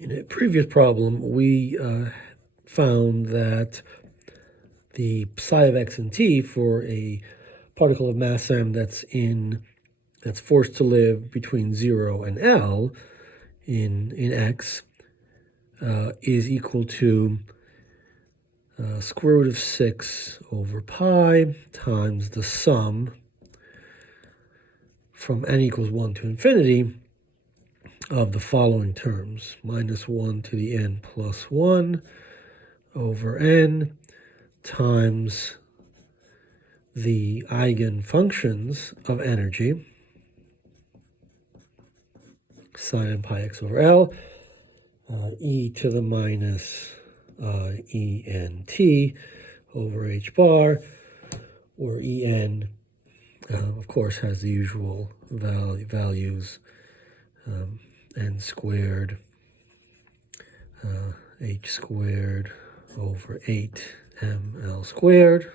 In a previous problem, we found that the psi of x and t for a particle of mass m that's forced to live between 0 and L in x is equal to square root of 6 over pi times the sum from n equals 1 to infinity of the following terms: minus 1 to the n plus 1 over n times the eigenfunctions of energy, sine n pi x over L, e to the minus e n t over h bar, where e n, of course, has the usual values, n squared, h squared over 8ml squared.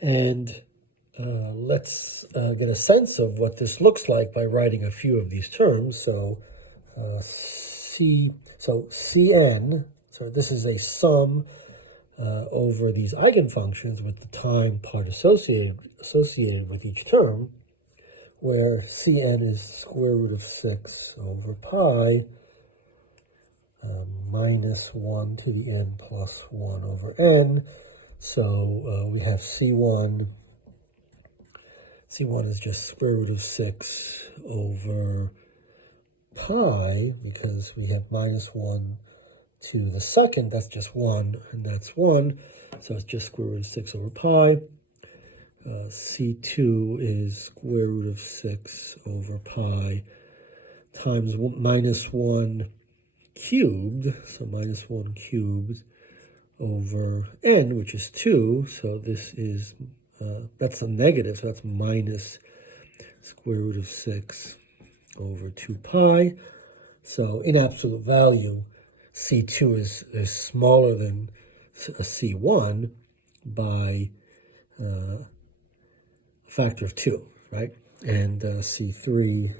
And let's get a sense of what this looks like by writing a few of these terms. So Cn, so this is a sum over these eigenfunctions with the time part associated with each term, where Cn is the square root of 6 over pi minus 1 to the n plus 1 over n. So we have C1. C1 is just square root of 6 over pi, because we have minus 1 to the second. That's just 1, and that's 1. So it's just square root of 6 over pi. C2 is square root of 6 over pi times minus 1 cubed. So minus 1 cubed over n, which is 2. So this is, that's a negative, so that's minus square root of 6 over 2 pi. So in absolute value, C2 is smaller than C1 by a factor of 2, right? And C3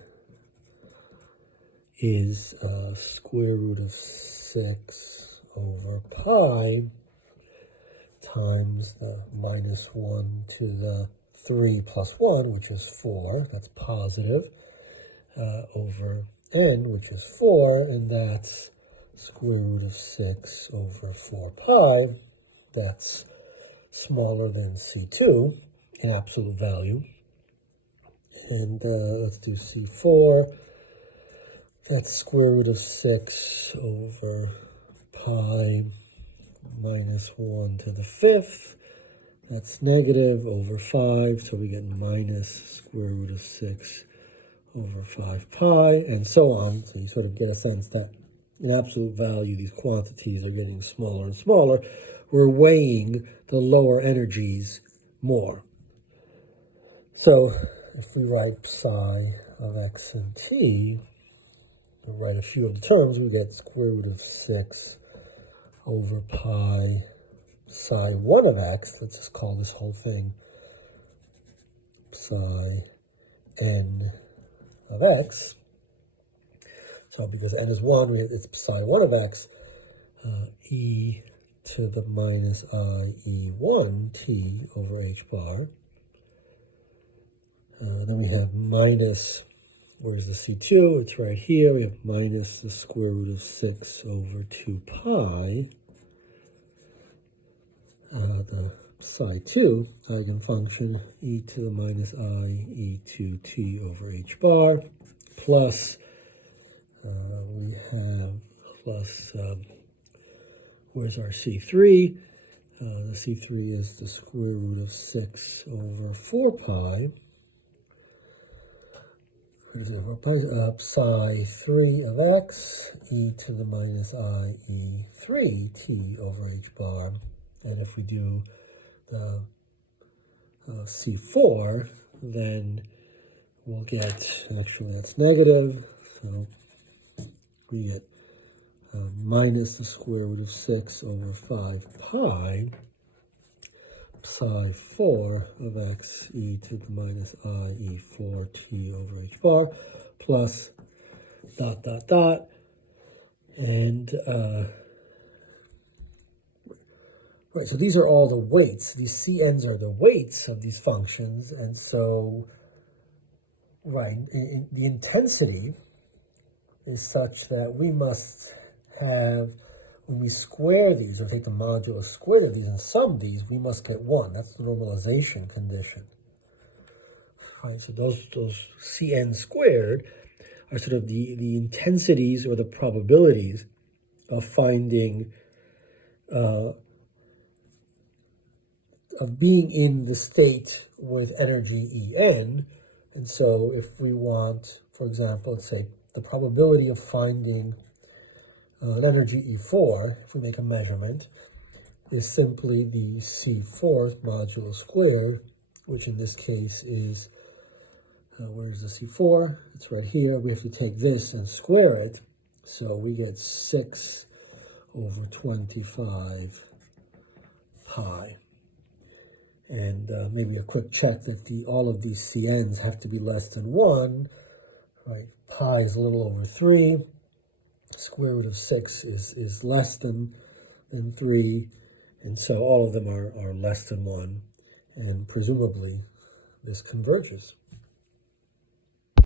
is square root of 6 over pi times the minus 1 to the 3 plus 1, which is 4. That's positive, over n, which is 4, and that's square root of 6 over 4 pi. That's smaller than C2 in absolute value. And let's do C4. That's square root of 6 over pi minus 1 to the 5th. That's negative over 5, so we get minus square root of 6 over 5 pi, and so on. So you sort of get a sense that in absolute value, these quantities are getting smaller and smaller. We're weighing the lower energies more. So if we write psi of x and t, we'll write a few of the terms. We get square root of 6 over pi psi 1 of x. Let's just call this whole thing psi n of x. So because n is 1, it's psi 1 of x, e to the minus I e1 t over h bar. Then we have minus, where's the C2? It's right here. We have minus the square root of 6 over 2 pi. The psi2 eigenfunction, e to the minus I e2t over h bar, plus we have plus, where's our C3? The C3 is the square root of 6 over 4 pi. Psi 3 of x, e to the minus I e3 t over h bar. And if we do the C4, then we'll get, actually that's negative, so we get minus the square root of 6 over 5 pi psi 4 of x e to the minus I e4t over h bar plus dot dot dot, and right, so these are all the weights. These CNs are the weights of these functions, and so, right, the intensity is such that we must have, when we square these, or take the modulus squared of these and sum these, we must get 1. That's the normalization condition. Right, so those CN squared are sort of the intensities or the probabilities of finding, of being in the state with energy En. And so if we want, for example, let's say the probability of finding an energy E4, if we make a measurement, is simply the C4 modulo squared, which in this case is, where's the C4? It's right here. We have to take this and square it. So we get 6 over 25 pi. And maybe a quick check that all of these CNs have to be less than 1. Right? Pi is a little over 3. Square root of 6 is less than 3. And so all of them are less than 1. And presumably this converges.